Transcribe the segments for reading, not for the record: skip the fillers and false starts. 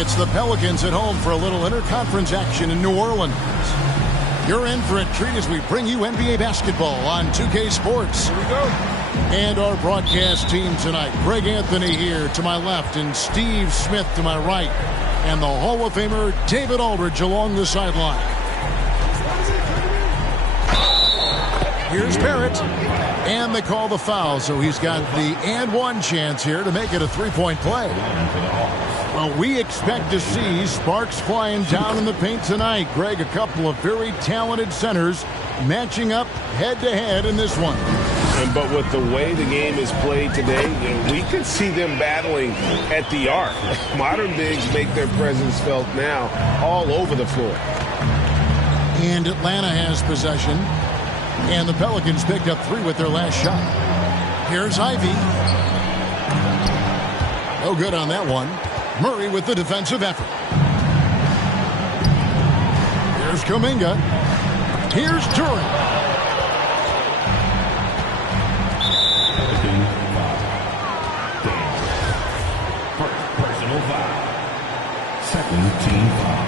It's the Pelicans at home for a little interconference action in New Orleans. You're in for a treat as we bring you NBA basketball on 2K Sports. Here we go. And our broadcast team tonight, Greg Anthony here to my left and Steve Smith to my right. And the Hall of Famer David Aldridge along the sideline. Here's Barrett. And they call the foul, so he's got the and one chance here to make it a three-point play. Well, we expect to see sparks flying down in the paint tonight. Greg, a couple of very talented centers matching up head-to-head in this one. But with the way the game is played today, we could see them battling at the arc. Modern bigs make their presence felt now all over the floor. And Atlanta has possession. And the Pelicans picked up 3 with their last shot. Here's Ivy. No good on that one. Murray with the defensive effort. Here's Kuminga. Here's Turin. Personal foul. Second team foul.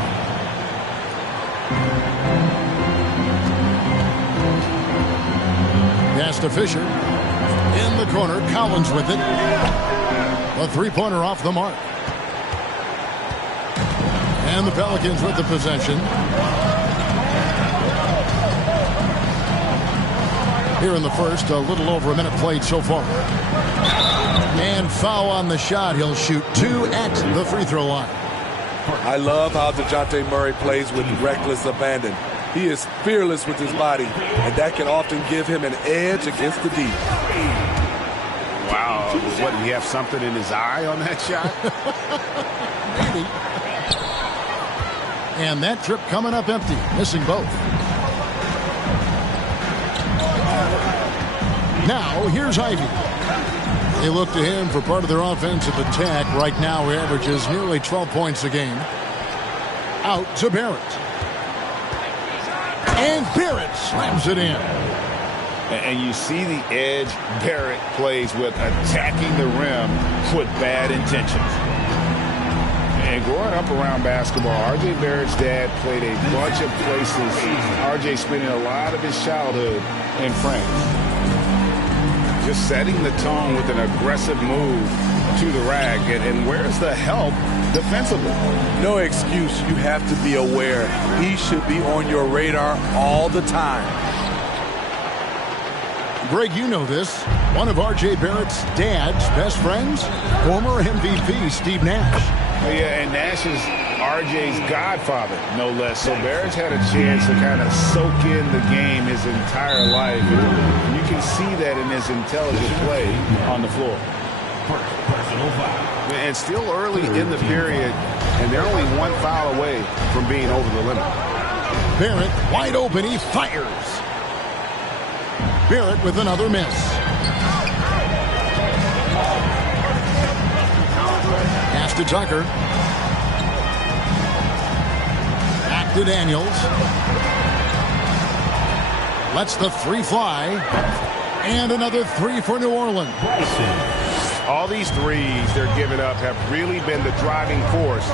Pass to Fisher. In the corner, Collins with it. A three-pointer off the mark. And the Pelicans with the possession. Here in the first, a little over a minute played so far. And foul on the shot. He'll shoot 2 at the free throw line. I love how DeJounte Murray plays with reckless abandon. He is fearless with his body, and that can often give him an edge against the D. Wow. What, did he have something in his eye on that shot? Maybe. And that trip coming up empty, missing both. Now, here's Ivy. They look to him for part of their offensive attack. Right now, he averages nearly 12 points a game. Out to Barrett. And Barrett slams it in. And you see the edge Barrett plays with, attacking the rim with bad intentions. And growing up around basketball, R.J. Barrett's dad played a bunch of places. R.J. spending a lot of his childhood in France. Just setting the tone with an aggressive move to the rack. And where's the help defensively? No excuse. You have to be aware. He should be on your radar all the time. Greg, you know this. One of R.J. Barrett's dad's best friends, former MVP Steve Nash. Yeah, and Nash is R.J.'s godfather, no less. So Barrett's had a chance to kind of soak in the game his entire life. And you can see that in his intelligent play on the floor. Personal foul. And still early in the period, and they're only 1 foul away from being over the limit. Barrett wide open, he fires. Barrett with another miss. Pass to Tucker. Back to Daniels. Lets the 3 fly. And another 3 for New Orleans. All these threes they're giving up have really been the driving force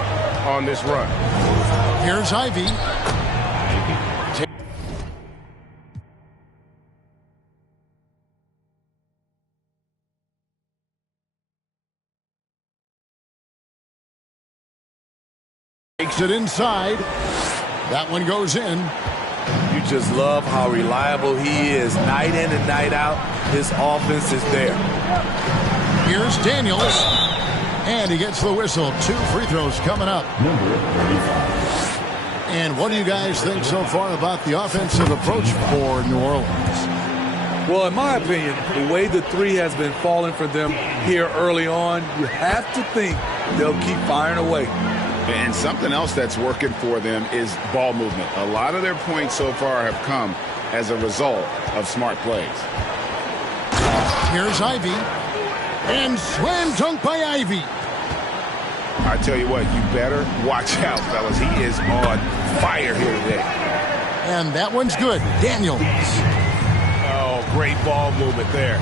on this run. Here's Ivy. Takes it inside. That one goes in. You just love how reliable he is. Night in and night out, his offense is there. Here's Daniels. And he gets the whistle. 2 free throws coming up. And what do you guys think so far about the offensive approach for New Orleans? Well, in my opinion, the way the 3 has been falling for them here early on, you have to think they'll keep firing away. And something else that's working for them is ball movement. A lot of their points so far have come as a result of smart plays. Here's Ivy. And slam dunk by Ivy. I tell you what, you better watch out, fellas. He is on fire here today. And that one's good. Daniels. Oh, great ball movement there.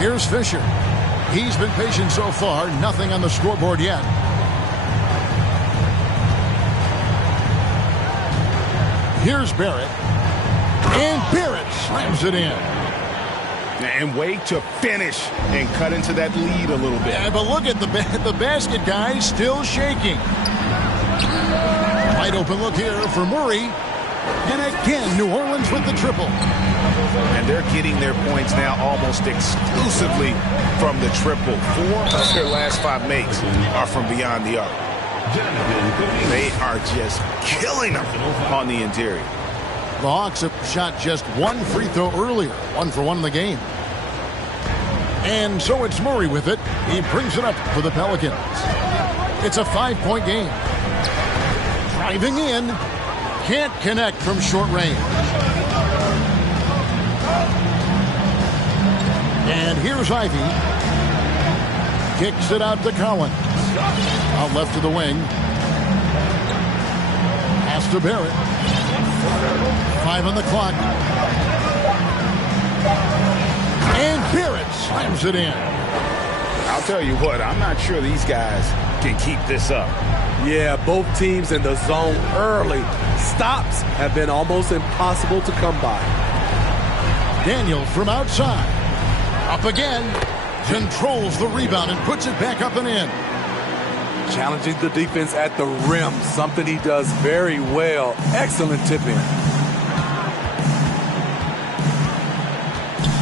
Here's Fisher. He's been patient so far. Nothing on the scoreboard yet. Here's Barrett. And Barrett slams it in. And wait to finish and cut into that lead a little bit. Yeah, but look at the basket, guys, still shaking. Wide open look here for Murray. And again, New Orleans with the triple. And they're getting their points now almost exclusively from the triple. 4 of their last 5 makes are from beyond the arc. They are just killing them on the interior. The Hawks have shot just 1 free throw earlier. 1 for 1 in the game. And so it's Murray with it. He brings it up for the Pelicans. It's a 5-point game. Driving in. Can't connect from short range. And here's Ivy. Kicks it out to Collins. Out left to the wing. Pass to Barrett. 5 on the clock. And Barrett slams it in. I'll tell you what, I'm not sure these guys can keep this up. Yeah, both teams in the zone early. Stops have been almost impossible to come by. Daniel from outside. Up again. Controls the rebound and puts it back up and in. Challenging the defense at the rim, something he does very well. Excellent tip-in.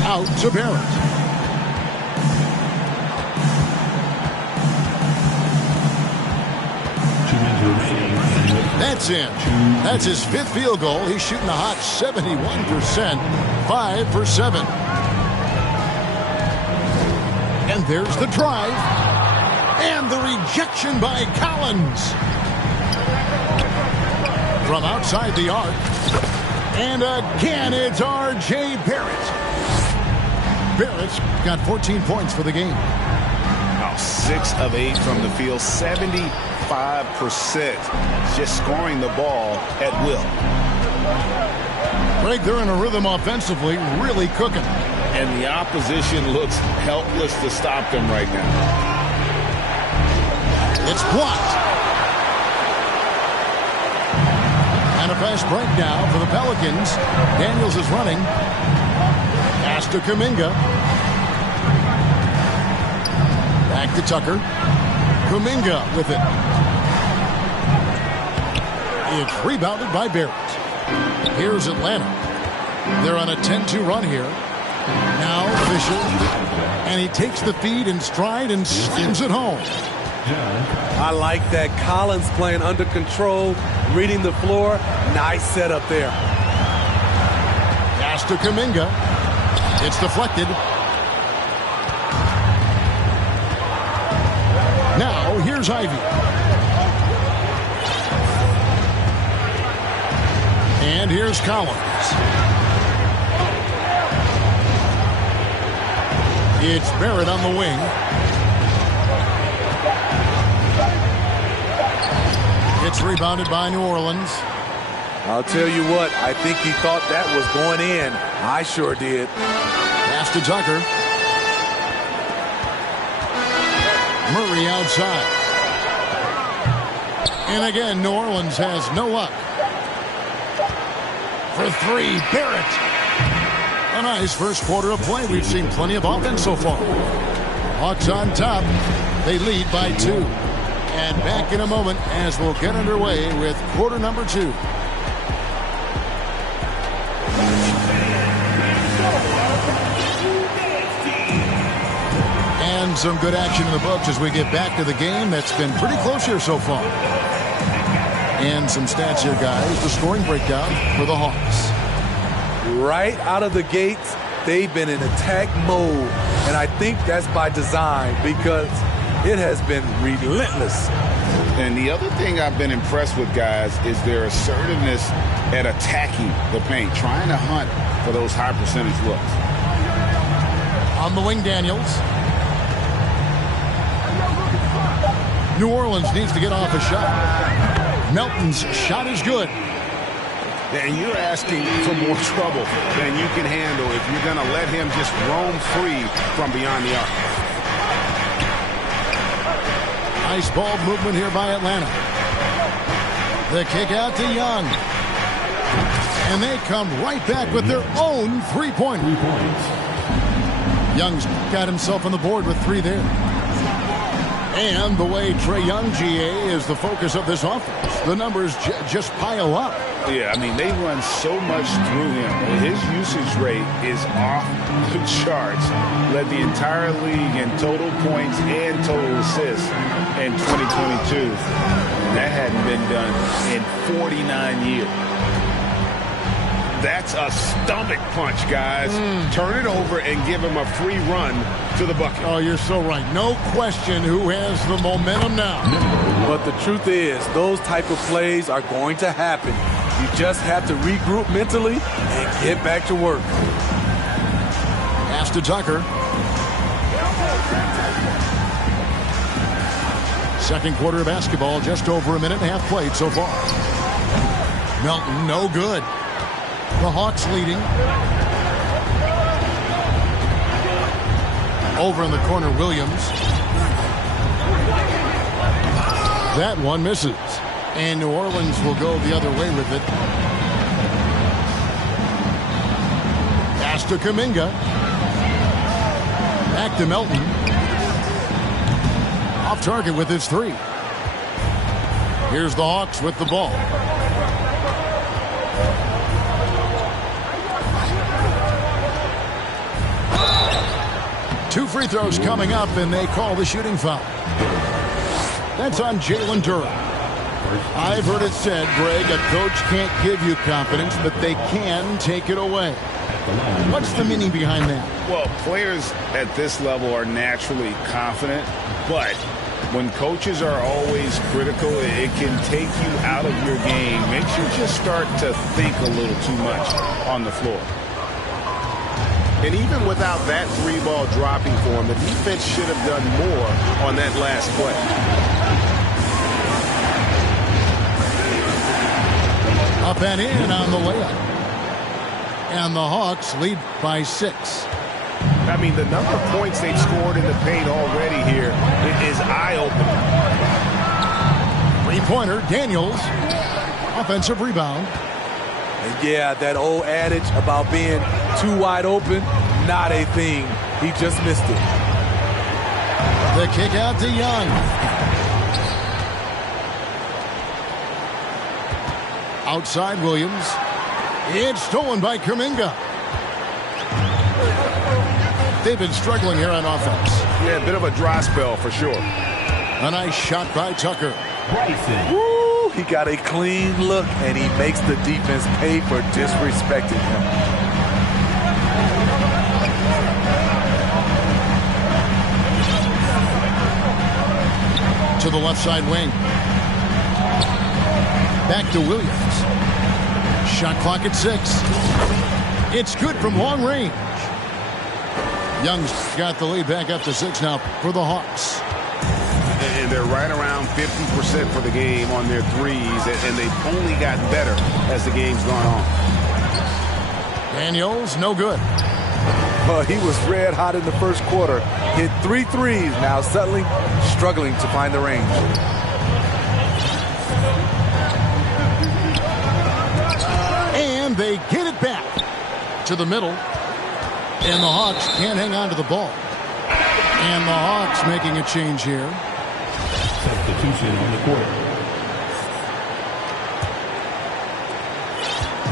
Out to Barrett. That's in. That's his 5th field goal. He's shooting a hot 71%. 5 for 7. And there's the drive. And the rejection by Collins. From outside the arc. And again, it's R.J. Barrett. Barrett's got 14 points for the game. 6 of 8 from the field, 75%. Just scoring the ball at will. Greg, they're in a rhythm offensively, really cooking. And the opposition looks helpless to stop them right now. It's blocked. And a fast break now for the Pelicans. Daniels is running. Pass to Kuminga. Back to Tucker. Kuminga with it. It's rebounded by Barrett. Here's Atlanta. They're on a 10-2 run here. Now Fisher. And he takes the feed in stride and slams it home. I like that. Collins playing under control, reading the floor. Nice setup there. Pass to Kuminga. It's deflected. Now here's Ivy. And here's Collins. It's Barrett on the wing. It's rebounded by New Orleans. I'll tell you what, I think he thought that was going in. I sure did. Pass to Tucker. Murray outside. And again, New Orleans has no luck. For 3, Barrett. A nice first quarter of play. We've seen plenty of offense so far. Hawks on top. They lead by 2. And back in a moment as we'll get underway with quarter number 2. And some good action in the books as we get back to the game that's been pretty close here so far. And some stats here, guys. The scoring breakdown for the Hawks. Right out of the gates, they've been in attack mode. And I think that's by design because it has been relentless. And the other thing I've been impressed with, guys, is their assertiveness at attacking the paint, trying to hunt for those high percentage looks. On the wing, Daniels. New Orleans needs to get off a shot. Melton's shot is good. And you're asking for more trouble than you can handle if you're going to let him just roam free from beyond the arc. Nice ball movement here by Atlanta. The kick out to Young. And they come right back with their own three-pointer. Young's got himself on the board with 3 there. And the way Trae Young, GA, is the focus of this offense. The numbers just pile up. Yeah, I mean, they run so much through him. His usage rate is off the charts. Led the entire league in total points and total assists in 2022. That hadn't been done in 49 years. That's a stomach punch, guys. Turn it over and give him a free run to the bucket. Oh, you're so right. No question who has the momentum now. But the truth is, those type of plays are going to happen. You just have to regroup mentally and get back to work. Pass to Tucker. Second quarter of basketball, just over a minute and a half played so far. Melton, no good. The Hawks leading. Over in the corner, Williams. That one misses. And New Orleans will go the other way with it. Pass to Kuminga. Back to Melton. Off target with his 3. Here's the Hawks with the ball. Two free throws coming up, and they call the shooting foul. That's on Jalen Durham. I've heard it said, Greg, a coach can't give you confidence, but they can take it away. What's the meaning behind that? Well, players at this level are naturally confident, but when coaches are always critical, it can take you out of your game. Makes you just start to think a little too much on the floor. And even without that 3-ball dropping for him, the defense should have done more on that last play. Up and in on the layup. And the Hawks lead by 6. I mean, the number of points they've scored in the paint already here is eye-opening. Three-pointer, Daniels. Offensive rebound. And yeah, that old adage about being too wide open, not a thing. He just missed it. The kick out to Young. Outside Williams. It's stolen by Kuminga. They've been struggling here on offense. Yeah, a bit of a dry spell for sure. A nice shot by Tucker. Woo! He got a clean look, and he makes the defense pay for disrespecting him. To the left side wing. Back to Williams. Shot clock at 6. It's good from long range. Young's got the lead back up to 6 now for the Hawks. And they're right around 50% for the game on their threes, and they've only gotten better as the game's gone on. Daniels, no good. Well, he was red hot in the first quarter. Hit 3 threes, now suddenly struggling to find the range. And they get it back to the middle. And the Hawks can't hang on to the ball. And the Hawks making a change here. Substitution on the court.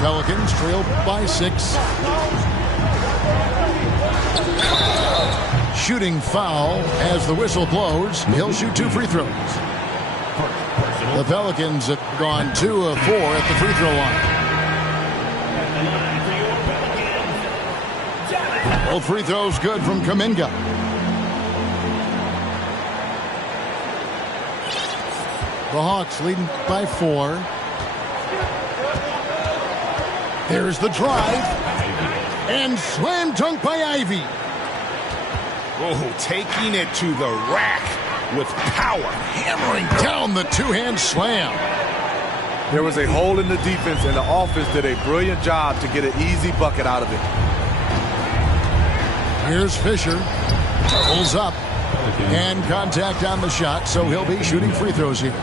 Pelicans trail by 6. Shooting foul as the whistle blows. He'll shoot 2 free throws. The Pelicans have gone 2 of 4 at the free throw line. Both free throws good from Kuminga. The Hawks leading by 4. There's the drive. And slam dunk by Ivy. Oh, taking it to the rack with power. Hammering down the two-hand slam. There was a hole in the defense, and the offense did a brilliant job to get an easy bucket out of it. Here's Fisher. Pulls up. And contact on the shot, so he'll be shooting free throws here.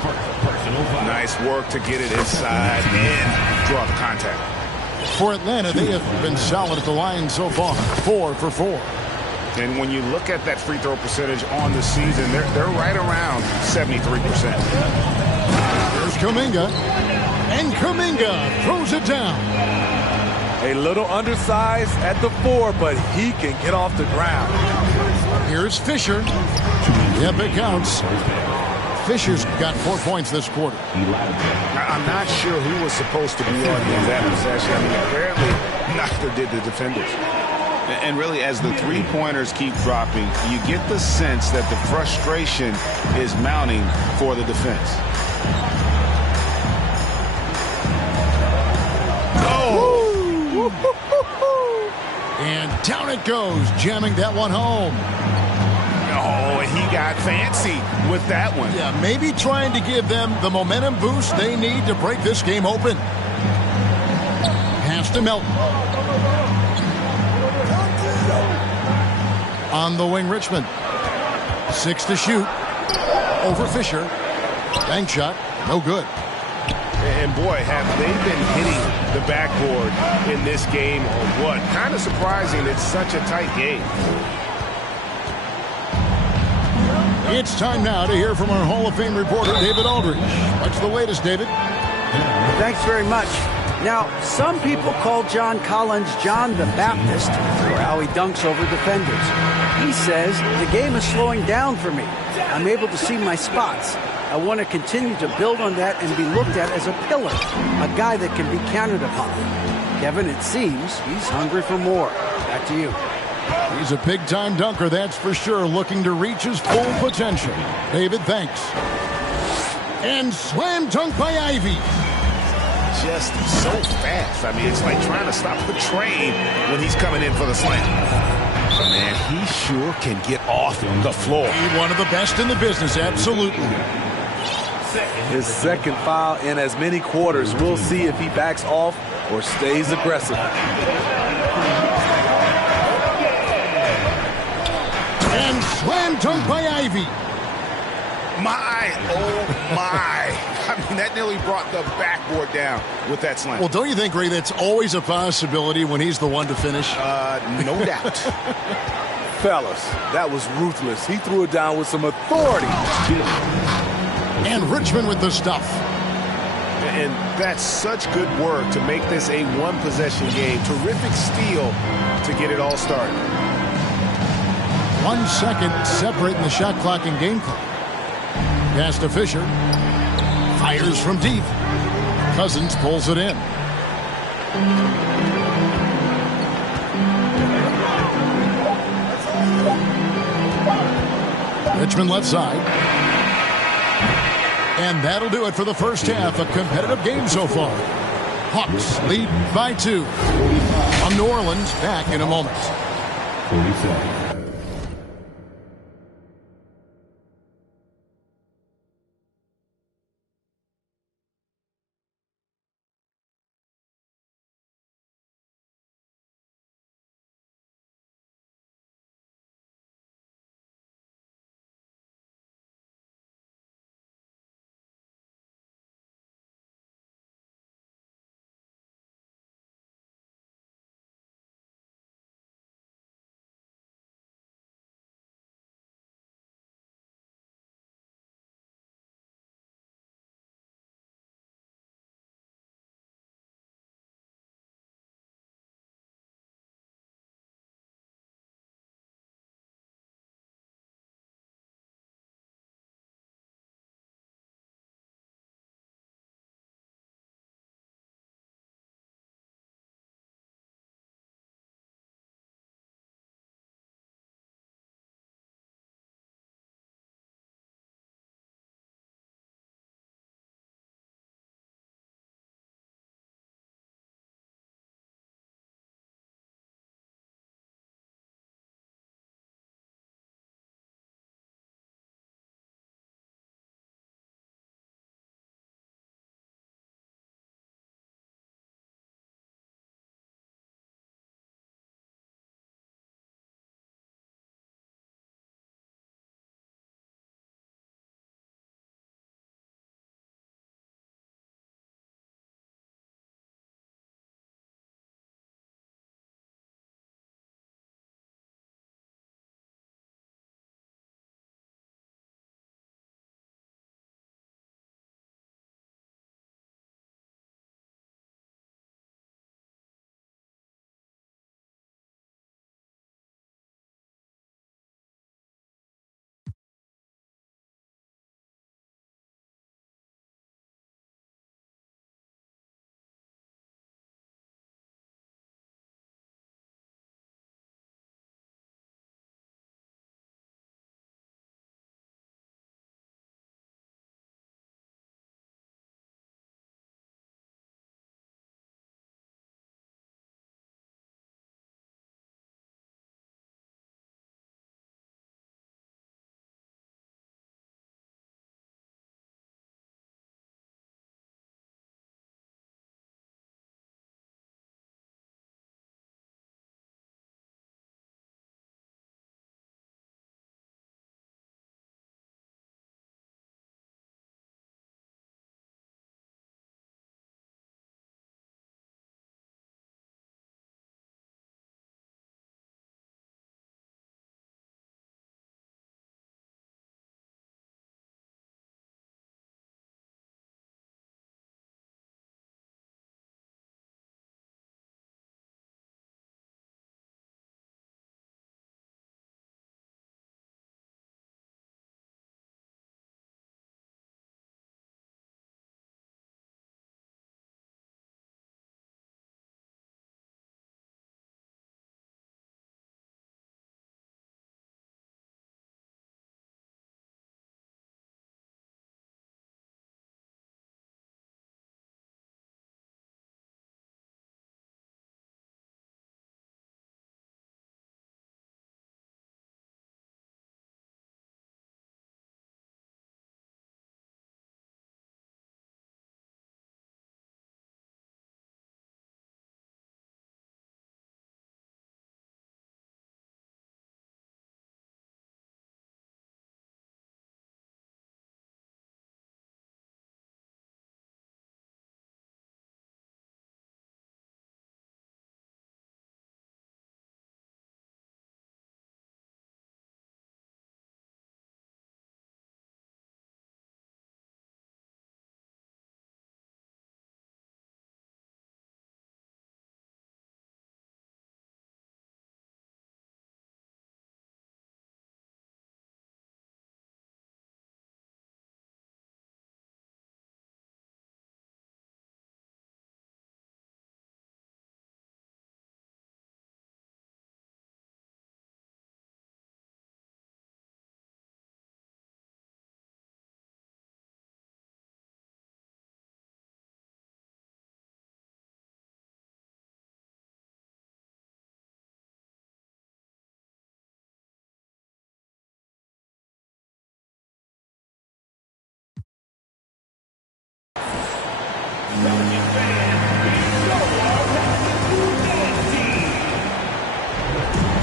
Personal foul. Nice work to get it inside and draw the contact. For Atlanta, they have been solid at the line so far, 4 for 4. And when you look at that free throw percentage on the season, they're right around 73%. Here's Kuminga. And Kuminga throws it down. A little undersized at the 4, but he can get off the ground. Here's Fisher. Yep, it counts. Fisher's got 4 points this quarter. I'm not sure who was supposed to be on in that possession. I mean, apparently neither did the defenders. And really, as the three-pointers keep dropping, you get the sense that the frustration is mounting for the defense. Oh! And down it goes, jamming that one home. Oh, and he got fancy with that one. Yeah, maybe trying to give them the momentum boost they need to break this game open. Pass to Melton. On the wing, Richmond. 6 to shoot. Over Fisher. Bank shot. No good. And boy, have they been hitting the backboard in this game or what? Kind of surprising it's such a tight game. It's time now to hear from our Hall of Fame reporter, David Aldridge. What's the latest, David? Thanks very much. Now, some people call John Collins John the Baptist for how he dunks over defenders. He says, the game is slowing down for me. I'm able to see my spots. I want to continue to build on that and be looked at as a pillar, a guy that can be counted upon. Kevin, it seems he's hungry for more. Back to you. He's a big-time dunker, that's for sure, looking to reach his full potential. David, thanks. And slam dunk by Ivy. Just so fast. I mean, it's like trying to stop a train when he's coming in for the slam. Man, he sure can get off the floor. One of the best in the business, absolutely. His second foul in as many quarters. We'll see if he backs off or stays aggressive. And slam dunk by Ivy. My, oh my. I mean, that nearly brought the backboard down with that slam. Well, don't you think, Ray, that's always a possibility when he's the one to finish? No doubt. Fellas, that was ruthless. He threw it down with some authority. And Richmond with the stuff. And that's such good work to make this a one-possession game. Terrific steal to get it all started. 1 second separating the shot clock and game clock. Pass to Fisher. Fires from deep. Cousins pulls it in. Richmond left side. And that'll do it for the first half. A competitive game so far. Hawks lead by 2. From New Orleans, back in a moment. 47.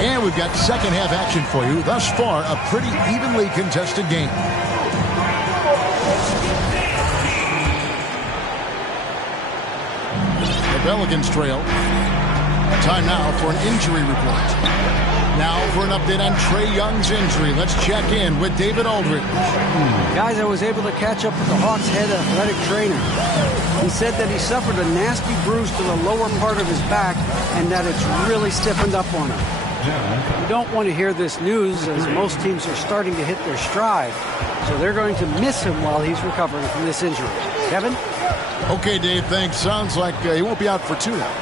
And we've got second half action for you. Thus far, a pretty evenly contested game. The Pelicans trail. Time now for an injury report. Now for an update on Trae Young's injury. Let's check in with David Aldridge. Guys, I was able to catch up with the Hawks head athletic trainer. He said that he suffered a nasty bruise to the lower part of his back and that it's really stiffened up on him. You don't want to hear this news, as most teams are starting to hit their stride. So they're going to miss him while he's recovering from this injury. Kevin? Okay, Dave, thanks. Sounds like he won't be out for too long.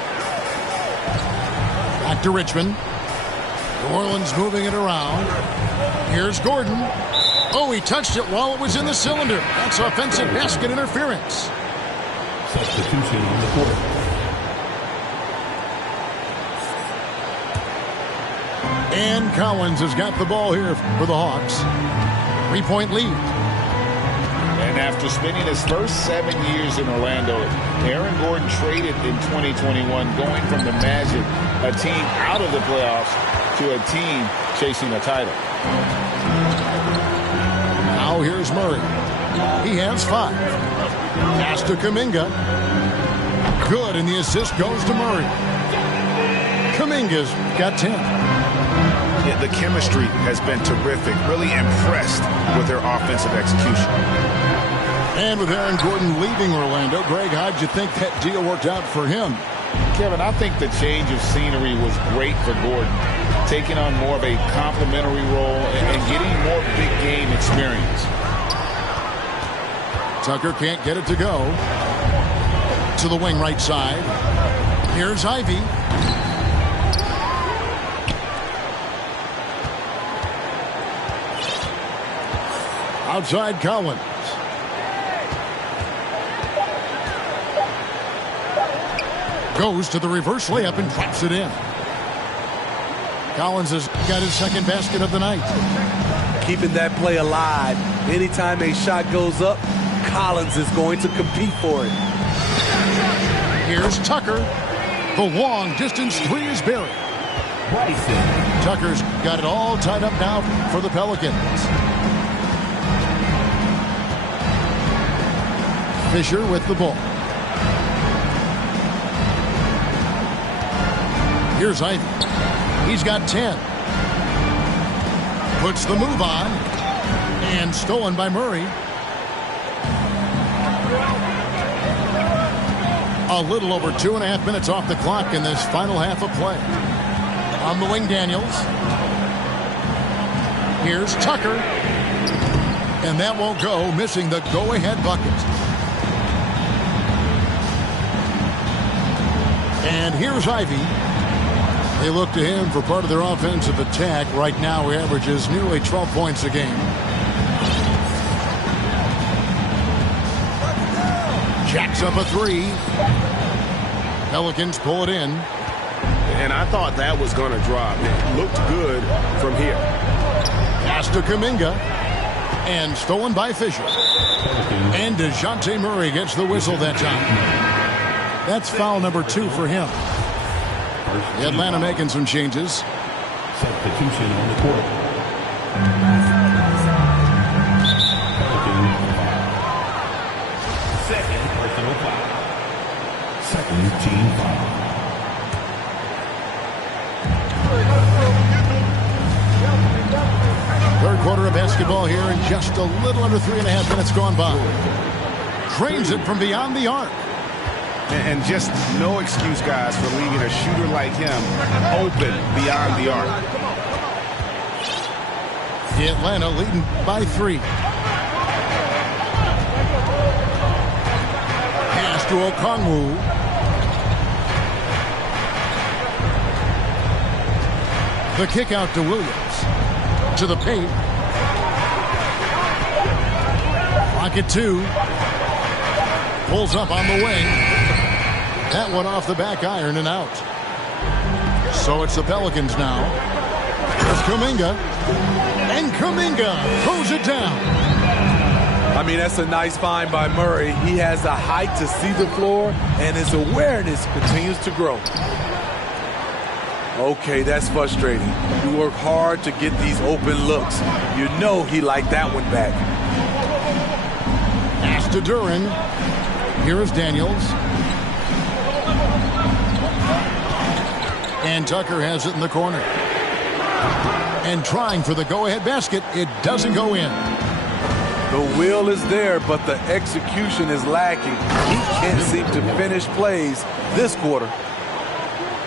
Back to Richmond. New Orleans moving it around. Here's Gordon. Oh, he touched it while it was in the cylinder. That's offensive basket interference. Substitution on the court. And Collins has got the ball here for the Hawks. 3-point lead. And after spending his first 7 years in Orlando, Aaron Gordon traded in 2021, going from the Magic, a team out of the playoffs, to a team chasing a title. Now here's Murray. He has 5. Pass to Kuminga. Good, and the assist goes to Murray. Kuminga's got 10. Yeah, the chemistry has been terrific. Really impressed with their offensive execution. And with Aaron Gordon leaving Orlando, Greg, how'd you think that deal worked out for him? Kevin, I think the change of scenery was great for Gordon, taking on more of a complimentary role and getting more big game experience. Tucker can't get it to go. To the wing right side. Here's Ivy. Outside Collins. Goes to the reverse layup and drops it in. Collins has got his second basket of the night. Keeping that play alive. Anytime a shot goes up, Collins is going to compete for it. Here's Tucker. The long distance three is buried. Tucker's got it all tied up now for the Pelicans. Fisher with the ball. Here's Ivy. He's got 10. Puts the move on. And stolen by Murray. A little over 2.5 minutes off the clock in this final half of play. On the wing, Daniels. Here's Tucker. And that won't go, missing the go-ahead bucket. And here's Ivy. They look to him for part of their offensive attack. Right now, he averages nearly 12 points a game. Jacks up a three. Pelicans pull it in. And I thought that was going to drop. It looked good from here. Pass to Kuminga. And stolen by Fisher. And DeJounte Murray gets the whistle that time. That's foul number 2 for him. Atlanta making some changes. Substitution on the court. Second personal foul. Second team foul. Third quarter of basketball here, and just a little under 3.5 minutes gone by. Drains it from beyond the arc. And just no excuse, guys, for leaving a shooter like him open beyond the arc. Atlanta leading by 3. Pass to Okongwu. The kick out to Williams. To the paint. Rocket 2. Pulls up on the wing. That one off the back iron and out. So it's the Pelicans now. There's Kuminga. And Kuminga throws it down. I mean, that's a nice find by Murray. He has the height to see the floor, and his awareness continues to grow. Okay, that's frustrating. You work hard to get these open looks. You know he liked that one back. Pass to Duran. Here is Daniels. And Tucker has it in the corner. And trying for the go-ahead basket. It doesn't go in. The will is there, but the execution is lacking. He can't seem to finish plays this quarter.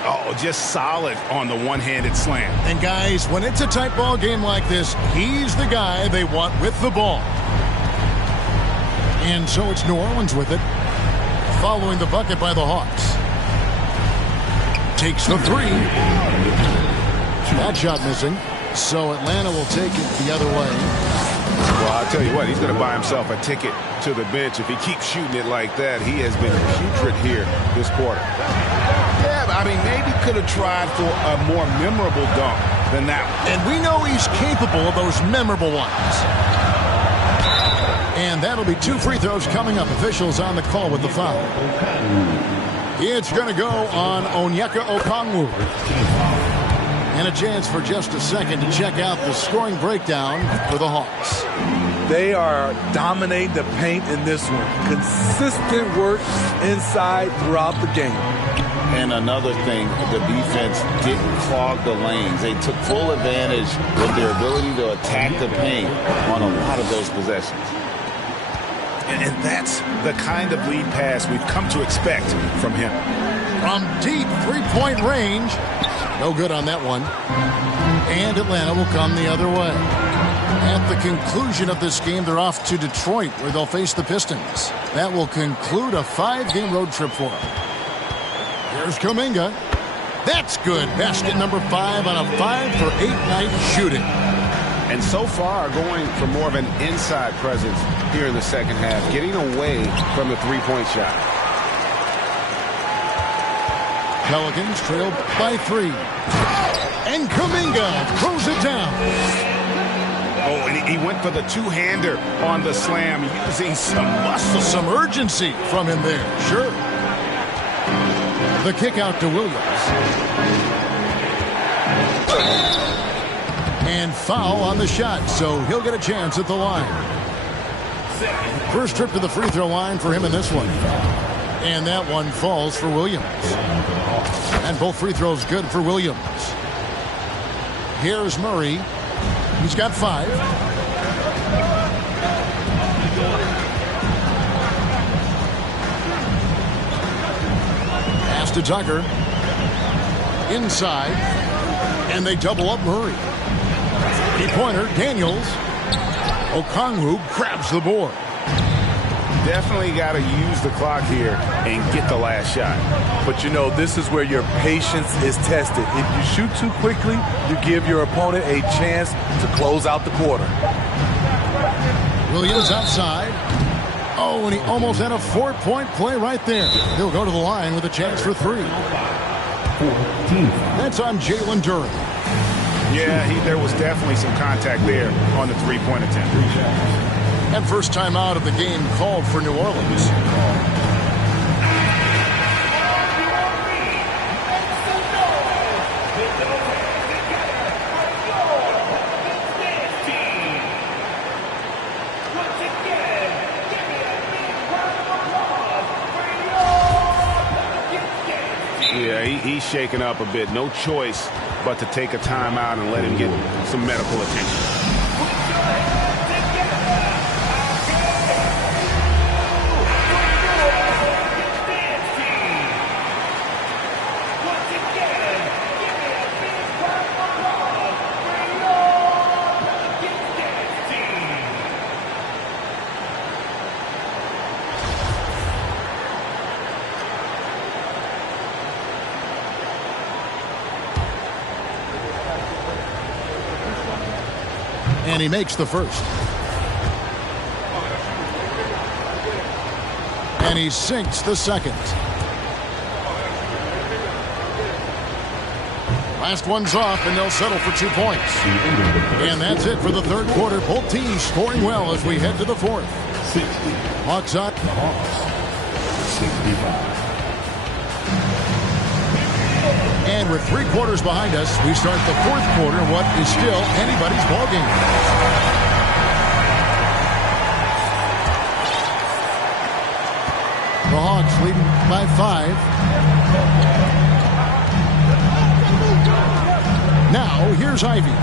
Oh, just solid on the one-handed slam. And guys, when it's a tight ball game like this, he's the guy they want with the ball. And so it's New Orleans with it, following the bucket by the Hawks. Takes the three. That shot missing. So Atlanta will take it the other way. Well, I'll tell you what, he's going to buy himself a ticket to the bench if he keeps shooting it like that. He has been putrid here this quarter. Yeah, I mean, maybe could have tried for a more memorable dunk than that one. And we know he's capable of those memorable ones. And that'll be 2 free throws coming up. Officials on the call with the foul. It's going to go on Onyeka Okongwu. And a chance for just a second to check out the scoring breakdown for the Hawks. They are dominating the paint in this one. Consistent work inside throughout the game. And another thing, the defense didn't clog the lanes. They took full advantage of their ability to attack the paint on a lot of those possessions. And that's the kind of lead pass we've come to expect from him. From deep three-point range. No good on that one. And Atlanta will come the other way. At the conclusion of this game, they're off to Detroit, where they'll face the Pistons. That will conclude a 5-game road trip for them. Here's Kuminga. That's good. Basket number 5 on a 5-for-8 night shooting. And so far, going for more of an inside presence here in the second half, getting away from the three-point shot. Pelicans trail by 3. And Kuminga throws it down. Oh, and he went for the two-hander on the slam, using some muscle. Some urgency from him there, sure. The kick out to Williams. And foul on the shot, so he'll get a chance at the line. First trip to the free throw line for him in this one. And that one falls for Williams. And both free throws good for Williams. Here's Murray. He's got 5. Pass to Tucker. Inside. And they double up Murray. Three-pointer, Daniels. Okongwu grabs the board. Definitely got to use the clock here and get the last shot. But you know, this is where your patience is tested. If you shoot too quickly, you give your opponent a chance to close out the quarter. Williams outside. Oh, and he almost had a 4-point play right there. He'll go to the line with a chance for 3. That's on Jalen Duran. Yeah, there was definitely some contact there on the three-point attempt. And first time out of the game called for New Orleans. Yeah, he's shaken up a bit. No choice but to take a timeout and let him get some medical attention. And he makes the first. And he sinks the second. Last one's off, and they'll settle for 2 points. And that's it for the third quarter. Both teams scoring well as we head to the fourth. Hawks up. And with 3 quarters behind us, we start the 4th quarter in what is still anybody's ballgame. The Hawks leading by 5. Now, here's Ivy.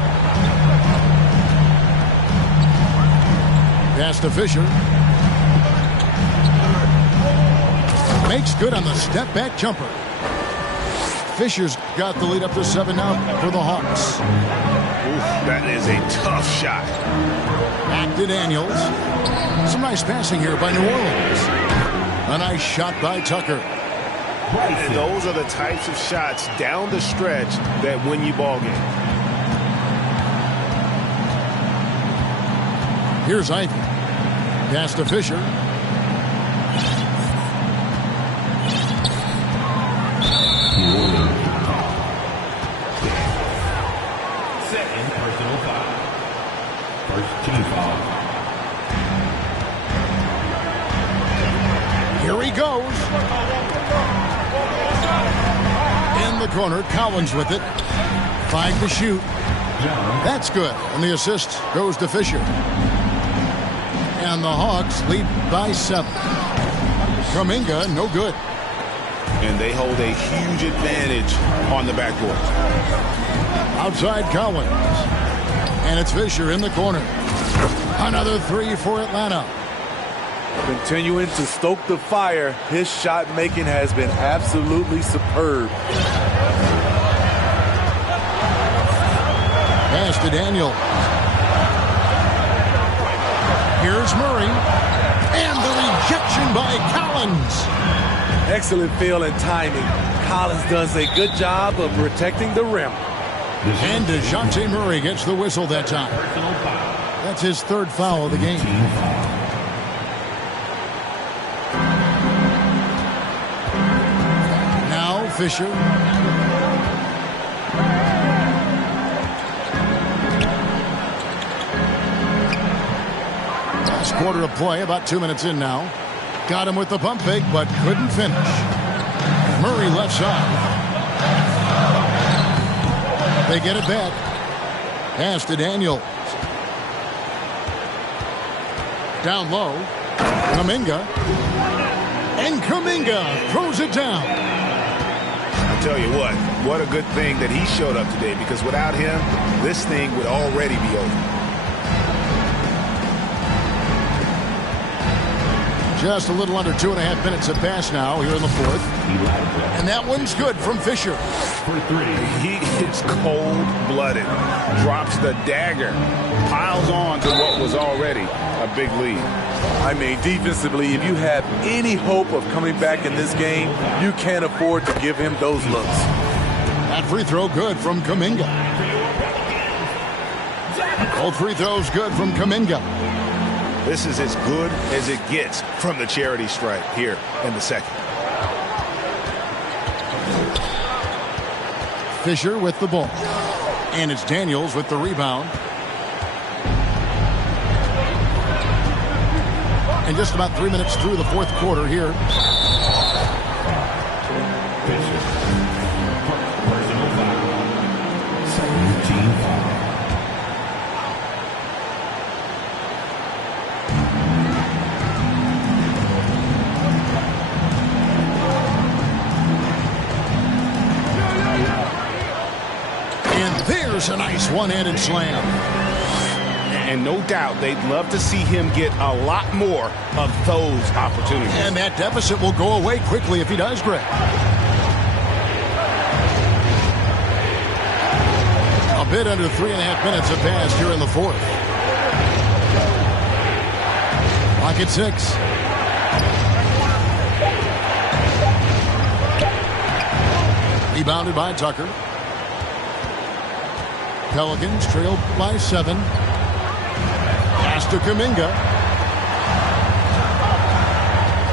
Pass to Fisher. Makes good on the step-back jumper. Fisher's got the lead up to 7 now for the Hawks. Oof, that is a tough shot. Back to Daniels. Some nice passing here by New Orleans. A nice shot by Tucker. And those are the types of shots down the stretch that win you ball games. Here's Ivy. Pass to Fisher. Second personal foul. First team foul. Here he goes. In the corner, Collins with it. 5 to shoot. That's good. And the assist goes to Fisher. And the Hawks lead by 7. Kuminga, no good. And they hold a huge advantage on the backboard. Outside Collins. And it's Fisher in the corner. Another 3 for Atlanta. Continuing to stoke the fire, his shot making has been absolutely superb. Pass to Daniel. Here's Murray. And the rejection by Collins. Excellent feel and timing. Collins does a good job of protecting the rim. And DeJounte Murray gets the whistle that time. That's his 3rd foul of the game. Now Fisher. Last quarter of play, about 2 minutes in now. Got him with the pump fake, but couldn't finish. Murray left side. They get it back. Pass to Daniels. Down low. Kuminga. And Kuminga throws it down. I tell you what a good thing that he showed up today, because without him, this thing would already be over. Just a little under 2.5 minutes have passed now here in the 4th. And that one's good from Fisher. For 3. He is cold-blooded. Drops the dagger. Piles on to what was already a big lead. I mean, defensively, if you have any hope of coming back in this game, you can't afford to give him those looks. That free throw good from Kuminga. Both free throws good from Kuminga. This is as good as it gets from the charity stripe here in the 2nd. Fisher with the ball. And it's Daniels with the rebound. And just about 3 minutes through the 4th quarter here. Fisher. Personal foul. Second team foul. There's a nice one-handed slam. And no doubt they'd love to see him get a lot more of those opportunities. And that deficit will go away quickly if he does, Greg. A bit under 3.5 minutes have passed here in the 4th. Clock at 6. Rebounded by Tucker. Pelicans trail by 7. Pass to Kuminga.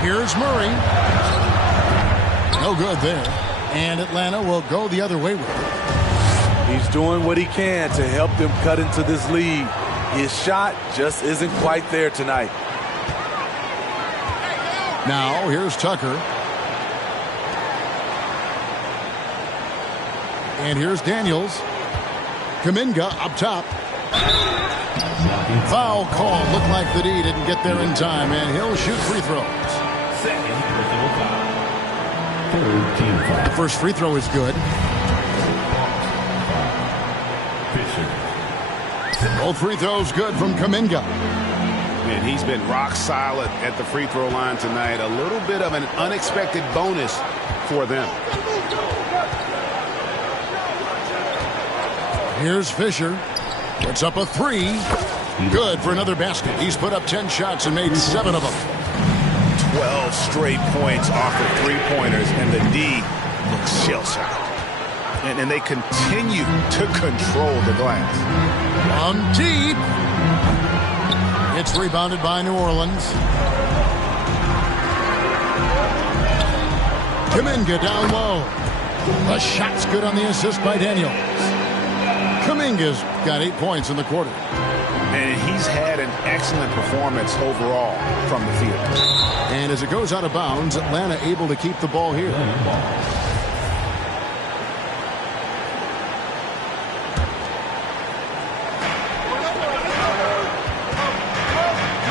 Here's Murray. No good there. And Atlanta will go the other way with it. He's doing what he can to help them cut into this lead. His shot just isn't quite there tonight. Now here's Tucker. And here's Daniels. Kuminga up top. Foul call. Looked like the D didn't get there in time, and he'll shoot free throws. Second personal foul. Third team foul. First free throw is good. Fisher. Both free throws good from Kuminga. And he's been rock solid at the free throw line tonight. A little bit of an unexpected bonus for them. Here's Fisher. Puts up a three. Good for another basket. He's put up 10 shots and made 7 of them. 12 straight points off of three-pointers, and the D looks shell-shocked. And they continue to control the glass. On deep. It's rebounded by New Orleans. Kuminga down low. The shot's good on the assist by Daniels. Kuminga's got 8 points in the quarter. And he's had an excellent performance overall from the field. And as it goes out of bounds, Atlanta able to keep the ball here.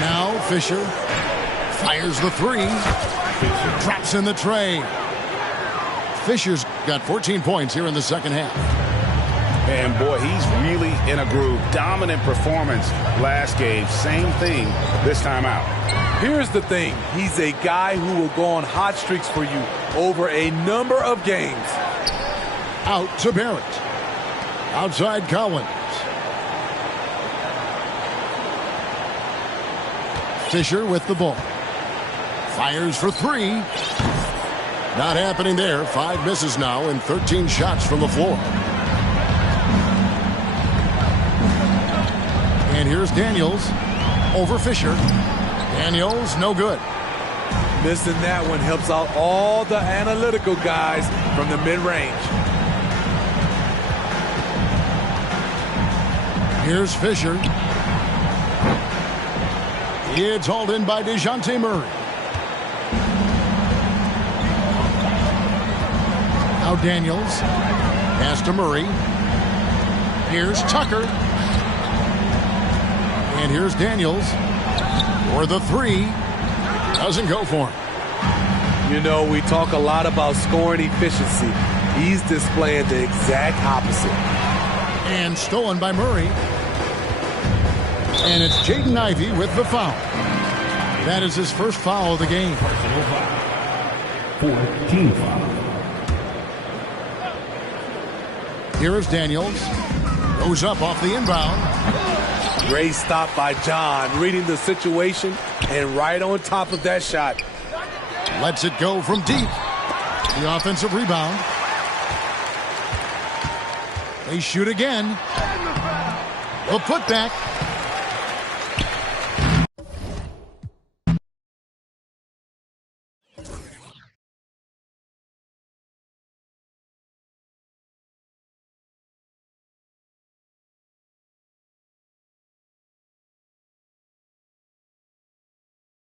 Now Fisher fires the three. Drops in the tray. Fisher's got 14 points here in the second half. And boy, he's really in a groove. Dominant performance last game. Same thing this time out. Here's the thing. He's a guy who will go on hot streaks for you over a number of games. Out to Barrett. Outside Collins. Fisher with the ball. Fires for three. Not happening there. 5 misses now and 13 shots from the floor. And here's Daniels over Fisher. Daniels, no good. Missing that one helps out all the analytical guys from the mid-range. Here's Fisher. It's hauled in by DeJounte Murray. Now Daniels. Pass to Murray. Here's Tucker. And here's Daniels for the three. Doesn't go for him. You know, we talk a lot about scoring efficiency. He's displaying the exact opposite. And stolen by Murray. And it's Jaden Ivey with the foul. That is his first foul of the game. Personal foul. Fourth team foul. Here is Daniels. Goes up off the inbound. Great stop by John, reading the situation and right on top of that shot. Lets it go from deep. The offensive rebound. They shoot again. The putback.